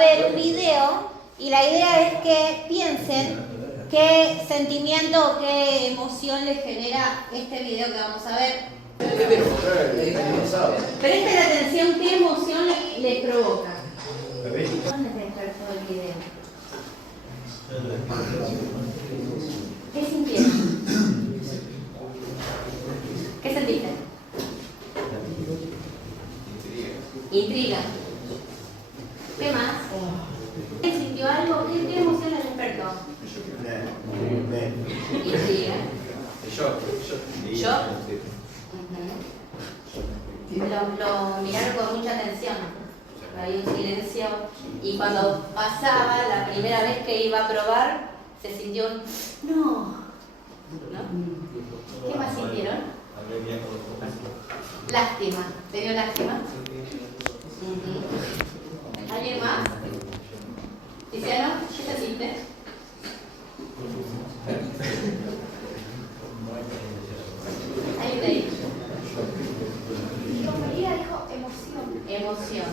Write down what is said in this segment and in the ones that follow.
ver un video y la idea es que piensen qué sentimiento o qué emoción les genera este video que vamos a ver. Presten atención qué emoción les provoca. ¿Dónde despertó el video? ¿Qué sintieron? ¿Qué sentiste? Intriga. ¿Qué más? ¿Quién sintió algo? ¿Qué emoción les despertó? Intriga. ¿Shock? Lo miraron con mucha atención. Había un silencio y cuando pasaba, la primera vez que iba a probar, se sintió un no. ¿Qué más sintieron? Lástima. ¿Te dio lástima? ¿Alguien más? Tiziano, ¿qué sentiste? ¿Alguien de ahí? María dijo emoción. Emoción.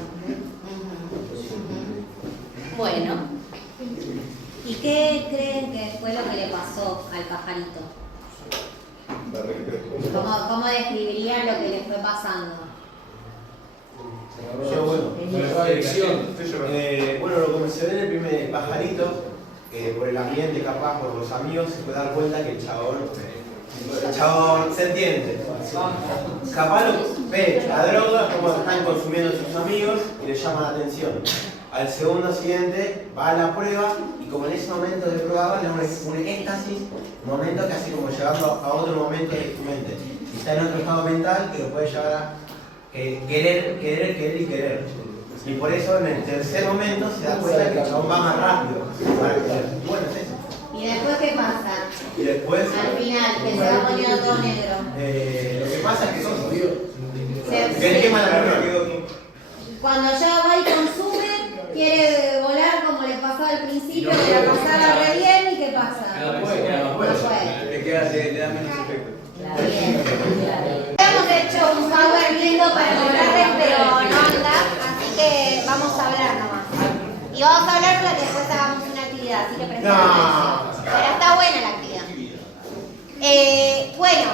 Bueno. ¿Y qué creen que fue lo que le pasó al pajarito? ¿Cómo describirían lo que le fue pasando? Bueno, lo que mencioné en el primer pajarito, por el ambiente, capaz, por los amigos, se puede dar cuenta que el chabón se entiende. Capaz ve la droga, como están consumiendo sus amigos y le llama la atención. Al segundo siguiente va a la prueba y como en ese momento de prueba le da un éxtasis, un momento casi como llevando a otro momento de su mente. Y está en otro estado mental que lo puede llevar a querer. Y por eso en el tercer momento se da cuenta que el chabón va más rápido para querer. Y bueno, es eso. ¿Y después qué pasa? Y después, al final, que se va poniendo todo negro. Lo que pasa es que son Se quema la neurona. Cuando ya va y consume, quiere volar como le pasó al principio, que la pasaba re bien, ¿y qué pasa? No puede. Te da menos efecto. Hemos hecho un power lindo para lograrles, pero no anda, así que vamos a hablar nomás. Y vamos a hablar para que después hagamos una actividad, así que presten atención. Pero está buena la actividad. Bueno,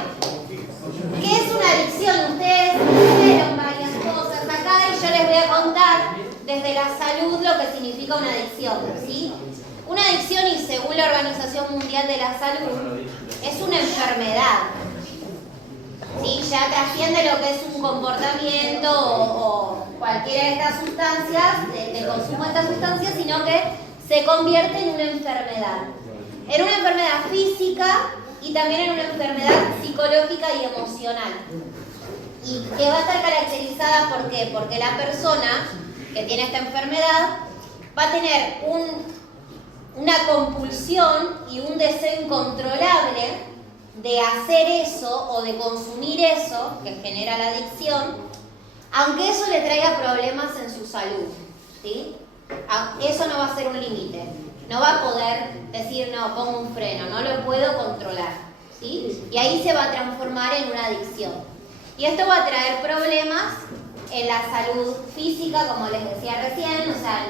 ¿qué es una adicción? Ustedes vieron varias cosas acá y yo les voy a contar desde la salud lo que significa una adicción, ¿sí? Una adicción, y según la Organización Mundial de la Salud, es una enfermedad. ¿Sí? Ya trasciende lo que es un comportamiento o cualquiera de estas sustancias, de consumo de estas sustancias, sino que se convierte en una enfermedad. En una enfermedad física y también en una enfermedad psicológica y emocional. Y que va a estar caracterizada ¿por qué? Porque la persona que tiene esta enfermedad va a tener una compulsión y un deseo incontrolable de hacer eso o de consumir eso que genera la adicción, aunque eso le traiga problemas en su salud, ¿sí? Eso no va a ser un límite. No va a poder decir, no, pongo un freno, no lo puedo controlar, ¿sí? Y ahí se va a transformar en una adicción. Y esto va a traer problemas en la salud física, como les decía recién, o sea,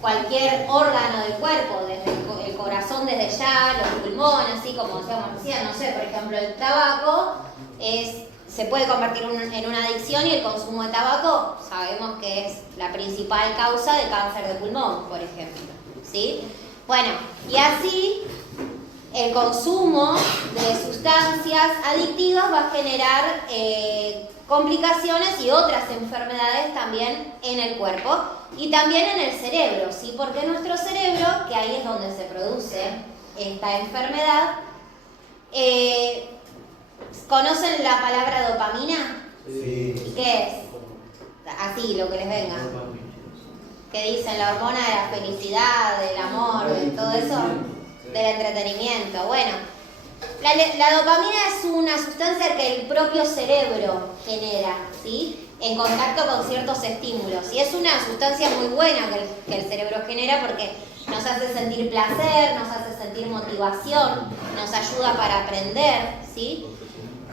cualquier órgano del cuerpo, desde el corazón desde ya, los pulmones, así como decíamos recién, no sé, por ejemplo, el tabaco se puede convertir en una adicción, y el consumo de tabaco sabemos que es la principal causa de cáncer de pulmón, por ejemplo, ¿sí? Bueno, y así el consumo de sustancias adictivas va a generar complicaciones y otras enfermedades también en el cuerpo y también en el cerebro, ¿sí? Porque nuestro cerebro, que ahí es donde se produce esta enfermedad, ¿conocen la palabra dopamina? Sí. ¿Qué es? Así, lo que les venga. ¿Qué dicen? La hormona de la felicidad, del amor, de todo eso, del entretenimiento. Bueno, la dopamina es una sustancia que el propio cerebro genera, ¿sí? En contacto con ciertos estímulos. Y es una sustancia muy buena que el cerebro genera porque nos hace sentir placer, nos hace sentir motivación, nos ayuda para aprender, ¿sí?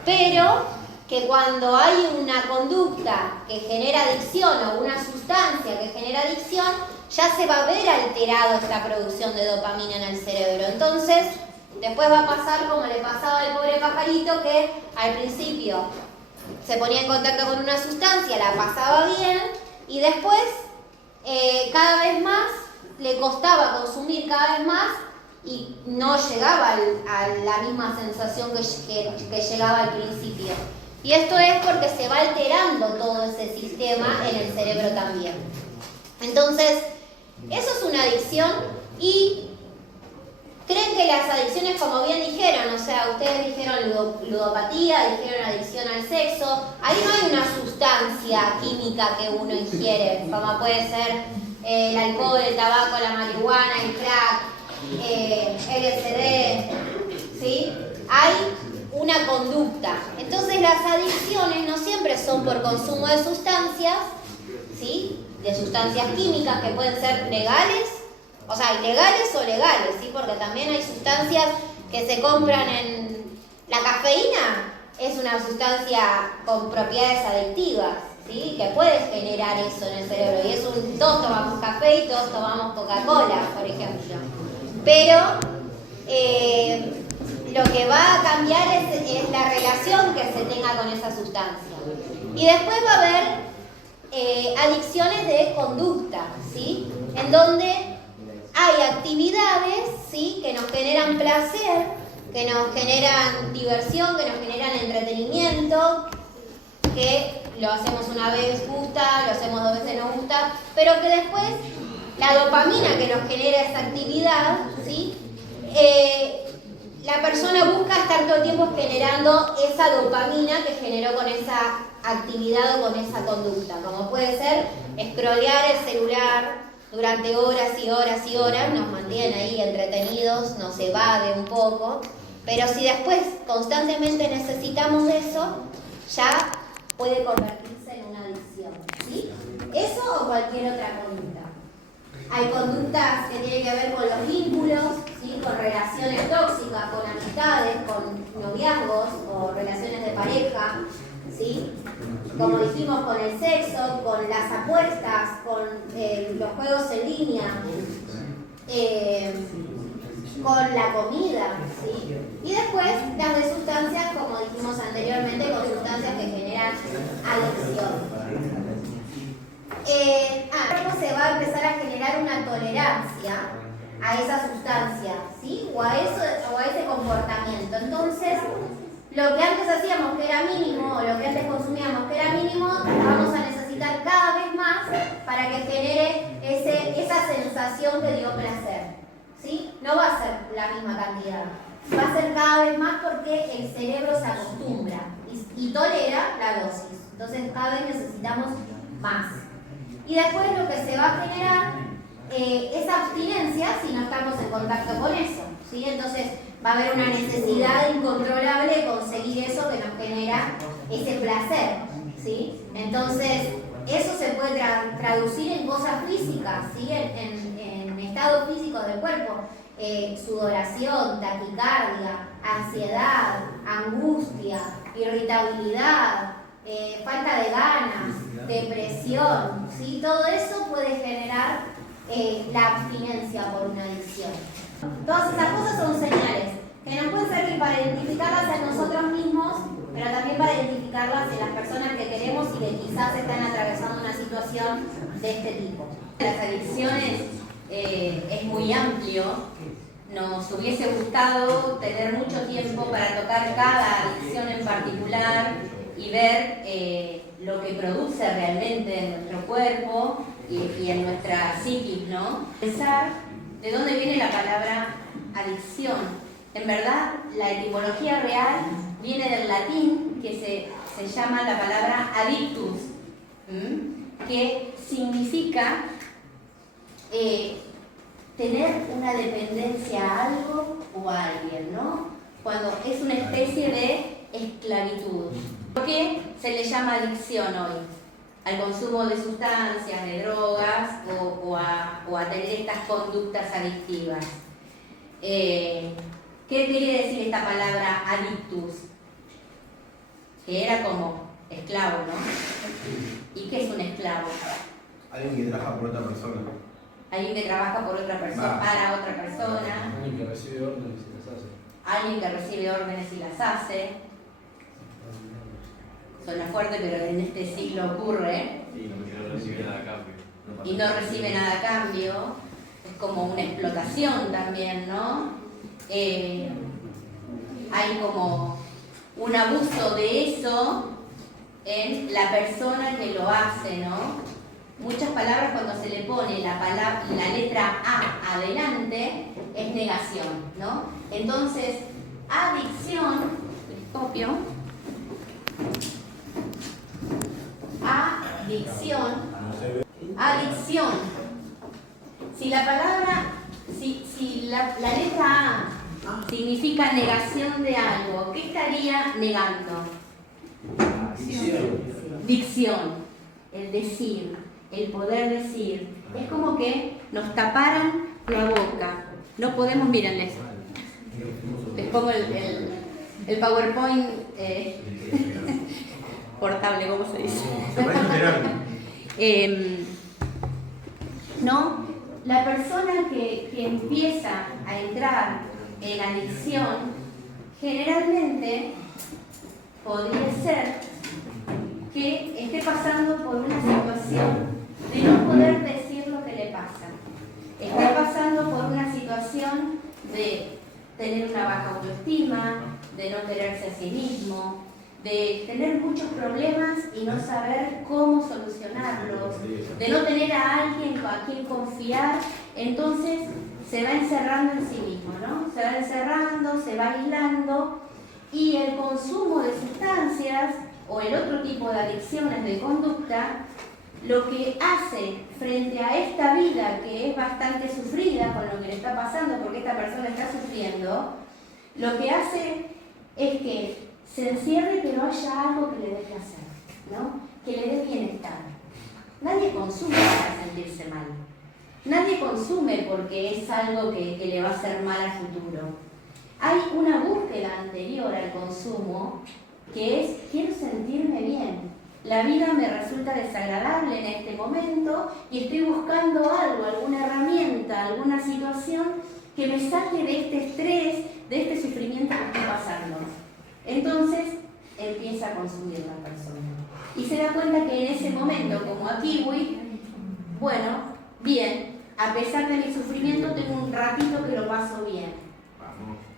Pero que cuando hay una conducta que genera adicción o una sustancia que genera adicción, adicción, ya se va a ver alterado esta producción de dopamina en el cerebro. Entonces, después va a pasar como le pasaba al pobre pajarito, que al principio se ponía en contacto con una sustancia, la pasaba bien, y después cada vez más le costaba consumir cada vez más y no llegaba a la misma sensación que llegaba al principio. Y esto es porque se va alterando todo ese sistema en el cerebro también. Entonces, eso es una adicción. Y creen que las adicciones, como bien dijeron, o sea, ustedes dijeron ludopatía, dijeron adicción al sexo, ahí no hay una sustancia química que uno ingiere, como puede ser el alcohol, el tabaco, la marihuana, el crack, LSD, ¿sí? Hay una conducta. Entonces las adicciones no siempre son por consumo de sustancias, ¿sí? De sustancias químicas que pueden ser legales, o sea, ilegales o legales, ¿sí? Porque también hay sustancias que se compran en... La cafeína es una sustancia con propiedades adictivas, ¿sí? Que puede generar eso en el cerebro. Y todos tomamos café y todos tomamos Coca-Cola, por ejemplo. Pero lo que va a cambiar es la relación que se tenga con esa sustancia. Y después va a haber adicciones de conducta, ¿sí? En donde hay actividades, ¿sí? Que nos generan placer, que nos generan diversión, que nos generan entretenimiento, que lo hacemos una vez gusta, lo hacemos 2 veces no gusta, pero que después la dopamina que nos genera esa actividad, ¿sí? La persona busca estar todo el tiempo generando esa dopamina que generó con esa actividad o con esa conducta, como puede ser scrollear el celular durante horas y horas y horas, nos mantiene ahí entretenidos, nos evade un poco, pero si después constantemente necesitamos eso, ya puede convertirse en una adicción, ¿sí? Eso o cualquier otra conducta. Hay conductas que tienen que ver con los vínculos, ¿sí? Con relaciones tóxicas, con amistades, con noviazgos o relaciones de pareja, ¿sí? Como dijimos, con el sexo, con las apuestas, con los juegos en línea, con la comida, ¿sí? Y después las de sustancias, como dijimos anteriormente, con sustancias que generan adicción. El cuerpo se va a empezar a generar una tolerancia a esa sustancia, ¿sí? O a ese comportamiento. Entonces, lo que antes hacíamos que era mínimo, o lo que antes consumíamos que era mínimo, vamos a necesitar cada vez más para que genere esa sensación que dio placer, ¿sí? No va a ser la misma cantidad, va a ser cada vez más porque el cerebro se acostumbra y tolera la dosis. Entonces, cada vez necesitamos más. Y después lo que se va a generar es abstinencia si no estamos en contacto con eso, ¿sí? Entonces va a haber una necesidad incontrolable de conseguir eso que nos genera ese placer, ¿sí? Entonces eso se puede traducir en cosas físicas, ¿sí? En estados físicos del cuerpo, sudoración, taquicardia, ansiedad, angustia, irritabilidad, falta de ganas, depresión, ¿sí? Todo eso puede generar la abstinencia por una adicción. Todas esas cosas son señales que nos pueden servir para identificarlas en nosotros mismos, pero también para identificarlas en las personas que queremos y que quizás están atravesando una situación de este tipo. Las adicciones es muy amplio. Nos hubiese gustado tener mucho tiempo para tocar cada adicción en particular y ver lo que produce realmente en nuestro cuerpo y en nuestra psiquis, ¿no? Pensar de dónde viene la palabra adicción. En verdad, la etimología real viene del latín, que se llama la palabra addictus, que significa tener una dependencia a algo o a alguien, ¿no? Cuando es una especie de esclavitud. ¿Por qué se le llama adicción hoy? Al consumo de sustancias, de drogas o a tener estas conductas adictivas. ¿Qué quiere decir esta palabra addictus? Que era como esclavo, ¿no? ¿Y qué es un esclavo? Alguien que trabaja por otra persona. Alguien que trabaja por otra persona, para otra persona. Alguien que recibe órdenes y las hace. Alguien que recibe órdenes y las hace. Suena fuerte, pero en este siglo ocurre. Y no recibe nada a cambio. Y no recibe nada a cambio. Es como una explotación también, ¿no? Hay como un abuso de eso en la persona que lo hace, ¿no? Muchas palabras cuando se le pone la letra A adelante es negación, ¿no? Entonces, adicción, les copio, adicción. Si la palabra, si la letra A significa negación de algo, ¿qué estaría negando? Dicción, el decir, el poder decir. Es como que nos taparan la boca. No podemos, mírenles. Les pongo el PowerPoint portable, ¿cómo se dice? ¿No? La persona que empieza a entrar en adicción, generalmente podría ser que esté pasando por una situación de no poder decir lo que le pasa. Está pasando por una situación de tener una baja autoestima, de no quererse a sí mismo, de tener muchos problemas y no saber cómo solucionarlos, de no tener a alguien a quien confiar, entonces se va encerrando en sí mismo, ¿no? Se va encerrando, se va aislando y el consumo de sustancias o el otro tipo de adicciones de conducta, lo que hace frente a esta vida que es bastante sufrida con lo que le está pasando, porque esta persona está sufriendo, lo que hace es que se encierre pero haya algo que le dé placer, ¿no? Que le dé bienestar. Nadie consume para sentirse mal. Nadie consume porque es algo que le va a hacer mal al futuro. Hay una búsqueda anterior al consumo que es, quiero sentirme bien. La vida me resulta desagradable en este momento y estoy buscando algo, alguna herramienta, alguna situación que me saque de este estrés, de este sufrimiento que estoy pasando. Entonces empieza a consumir la persona. Y se da cuenta que en ese momento, como a Kiwi, bueno, bien, a pesar de mi sufrimiento tengo un ratito que lo paso bien.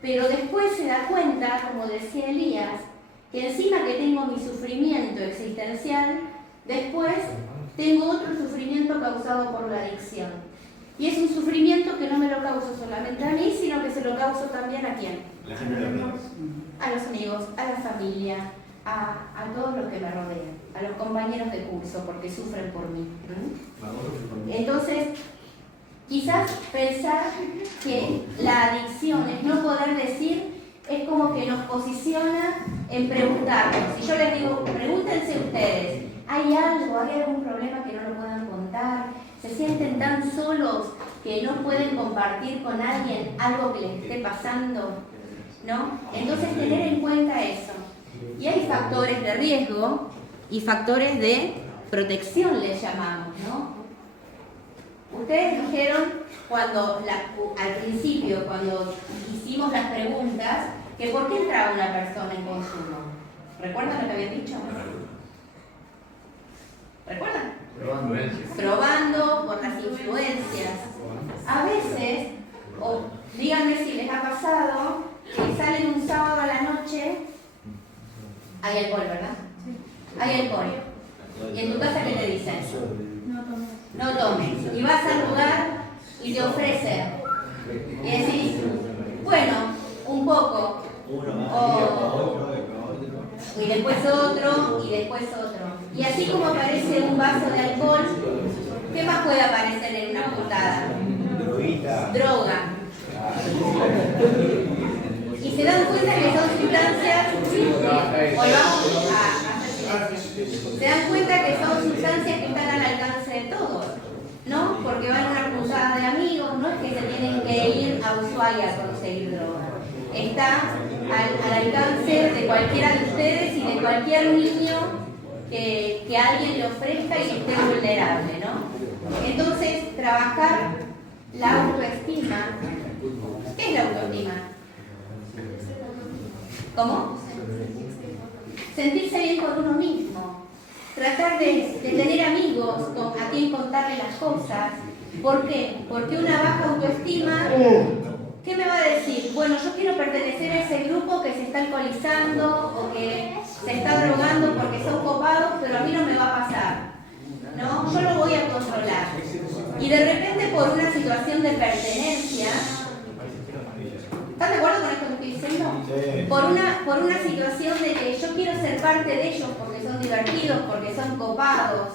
Pero después se da cuenta, como decía Elías, que encima que tengo mi sufrimiento existencial, después tengo otro sufrimiento causado por la adicción. Y es un sufrimiento que no me lo causo solamente a mí, sino que se lo causo también a quién. A los amigos, a la familia, a todos los que me rodean, a los compañeros de curso, porque sufren por mí. Entonces, quizás pensar que la adicción es no poder decir, es como que nos posiciona en preguntarnos. Si yo les digo, pregúntense ustedes, ¿hay algo, hay algún problema que no lo puedan contar? ¿Se sienten tan solos que no pueden compartir con alguien algo que les esté pasando? ¿No? Entonces tener en cuenta eso. Y hay factores de riesgo y factores de protección, les llamamos, ¿no? Ustedes dijeron al principio, cuando hicimos las preguntas, que por qué entraba una persona en consumo. ¿Recuerdan lo que habían dicho? ¿Recuerdan? Probando por las influencias. A veces, o díganme si les ha pasado, que salen un sábado a la noche, hay alcohol, ¿verdad? Hay alcohol. ¿Y en tu casa qué te dicen? No tomes. Y vas al lugar y te ofrecen. Y decís, bueno, un poco. Y después otro, y después otro. Y así como aparece un vaso de alcohol, ¿qué más puede aparecer en una puntada? Droga. Y se dan cuenta que son sustancias, se dan cuenta que son sustancias que están al alcance de todos, ¿no? Porque van a una puntada de amigos, no es que se tienen que ir a Ushuaia a conseguir droga. Está al alcance de cualquiera de ustedes y de cualquier niño que alguien le ofrezca y esté vulnerable, ¿no? Entonces, trabajar la autoestima. ¿Qué es la autoestima? ¿Cómo? Sentirse bien con uno mismo. Tratar de tener amigos a quien contarle las cosas. ¿Por qué? Porque una baja autoestima, ¿qué me va a decir? Bueno, yo quiero pertenecer a ese grupo que se está alcoholizando o que se está drogando porque son copados, pero a mí no me va a pasar, ¿no? Yo lo voy a controlar. Y de repente por una situación de pertenencia, ¿están de acuerdo con esto que estoy diciendo? Sí. Por una situación de que yo quiero ser parte de ellos porque son divertidos, porque son copados,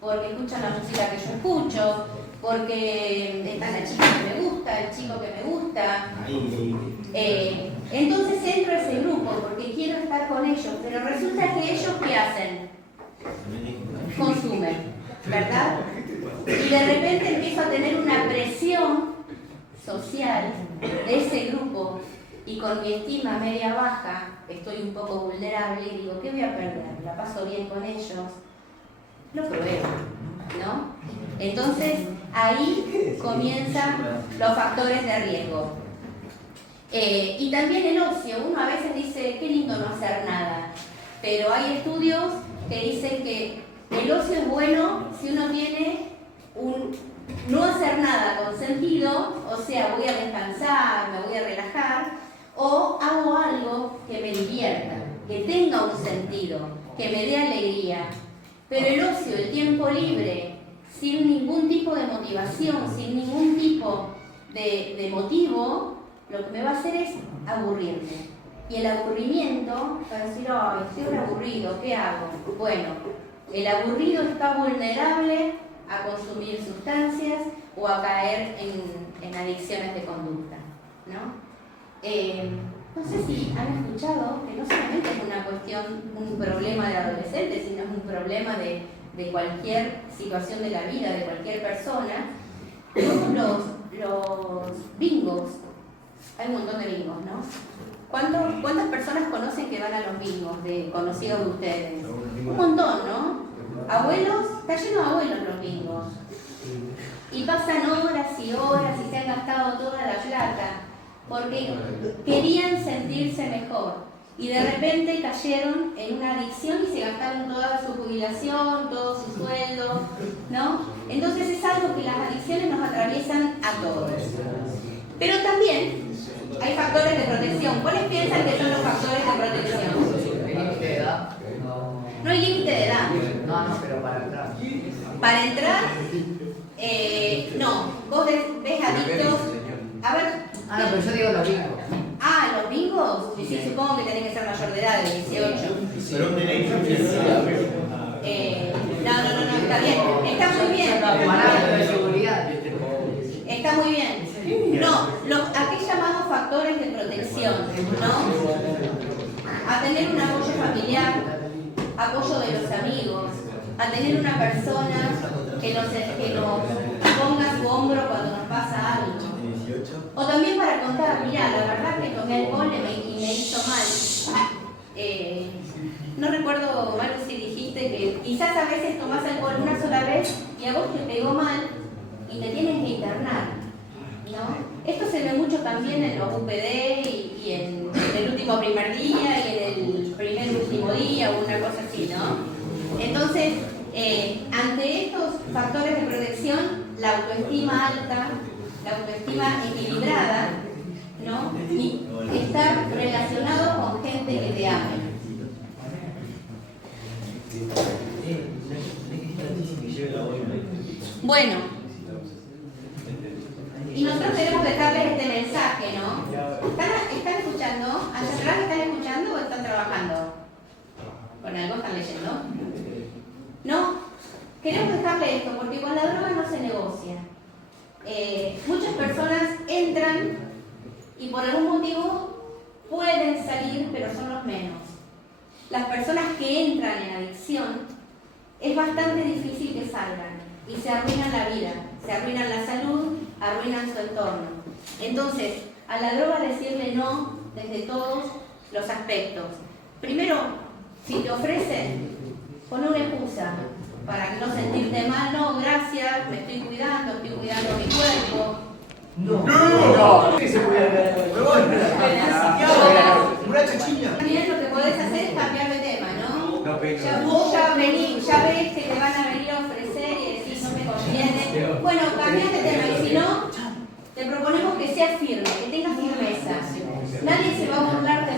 porque escuchan la música que yo escucho, porque está la chica que me gusta, el chico que me gusta. Entonces entro a ese grupo porque quiero estar con ellos, pero resulta que ellos ¿qué hacen? Consumen, ¿verdad? Y de repente empiezo a tener una presión social de ese grupo y con mi estima media baja estoy un poco vulnerable y digo, ¿qué voy a perder? ¿La paso bien con ellos? Lo pruebo, ¿no? Entonces ahí comienzan los factores de riesgo. Y también el ocio. Uno a veces dice, qué lindo no hacer nada, pero hay estudios que dicen que el ocio es bueno si uno tiene un no hacer nada con sentido, o sea, voy a descansar, me voy a relajar, o hago algo que me divierta, que tenga un sentido, que me dé alegría. Pero el ocio, el tiempo libre, sin ningún tipo de motivación, sin ningún tipo de motivo, lo que me va a hacer es aburrirme. Y el aburrimiento va a decir, ay, estoy aburrido, ¿qué hago? Bueno, el aburrido está vulnerable a consumir sustancias o a caer en adicciones de conducta, ¿no? No sé si han escuchado que no solamente es una cuestión, un problema de adolescentes, sino es un problema de cualquier situación de la vida, de cualquier persona. Los bingos, hay un montón de bingos, ¿no? ¿Cuántas personas conocen que van a los bingos, conocidos de ustedes? Un montón, ¿no? Abuelos, está lleno de abuelos los bingos. Y pasan horas y horas y se han gastado toda la plata porque querían sentirse mejor. Y de repente cayeron en una adicción y se gastaron toda su jubilación, todo su sueldo, ¿no? Entonces es algo que las adicciones nos atraviesan a todos. Pero también hay factores de protección. ¿Cuáles piensan que son los factores de protección? ¿Límite de edad? No hay límite de edad. No, pero para entrar. Para entrar, no. Vos ves adictos. A ver. No, pero yo digo los bingos. Los bingos. Sí, supongo que tenés que ser mayor de edad, de 18. Pero un derecho No, está bien. Está muy bien. Parámetros de seguridad. Está muy bien. No, aquí llamamos factores de protección, ¿no? A tener un apoyo familiar, apoyo de los amigos, a tener una persona que nos ponga su hombro cuando nos pasa algo. O también para contar, mira, la verdad que tomé alcohol y me hizo mal. No recuerdo algo si dijiste que quizás a veces tomás alcohol una sola vez y a vos te pegó mal y te tienen que internar, ¿no? Esto se ve mucho también en los UPD y en el último primer día y en el primer último día o una cosa así, ¿no? Entonces, ante estos factores de protección, la autoestima alta, la autoestima equilibrada, ¿no? Y estar relacionado con gente que te ame. Bueno, y nosotros queremos dejarles este mensaje, ¿no? ¿Están escuchando? ¿Allá atrás están escuchando o están trabajando? ¿Con algo están leyendo? ¿No? Queremos dejarle esto porque con la droga no se negocia. Muchas personas entran y por algún motivo pueden salir, pero son los menos. Las personas que entran en adicción es bastante difícil que salgan y se arruinan la vida, se arruinan la salud, arruinan su entorno. Entonces, a la droga decirle no desde todos los aspectos. Primero, si te ofrecen Poné una excusa para no sentirte mal. No, gracias, me estoy cuidando mi cuerpo. No. ¿Qué se puede ver? Me voy. Una chachilla. También lo que podés hacer es cambiar de tema, ¿no? No, Pecho. Vos ya ves que te van a venir a ofrecer y decís no me conviene. Bueno, cambiate de tema y si no, te proponemos que seas firme, que tengas firmeza. Nadie se va a burlar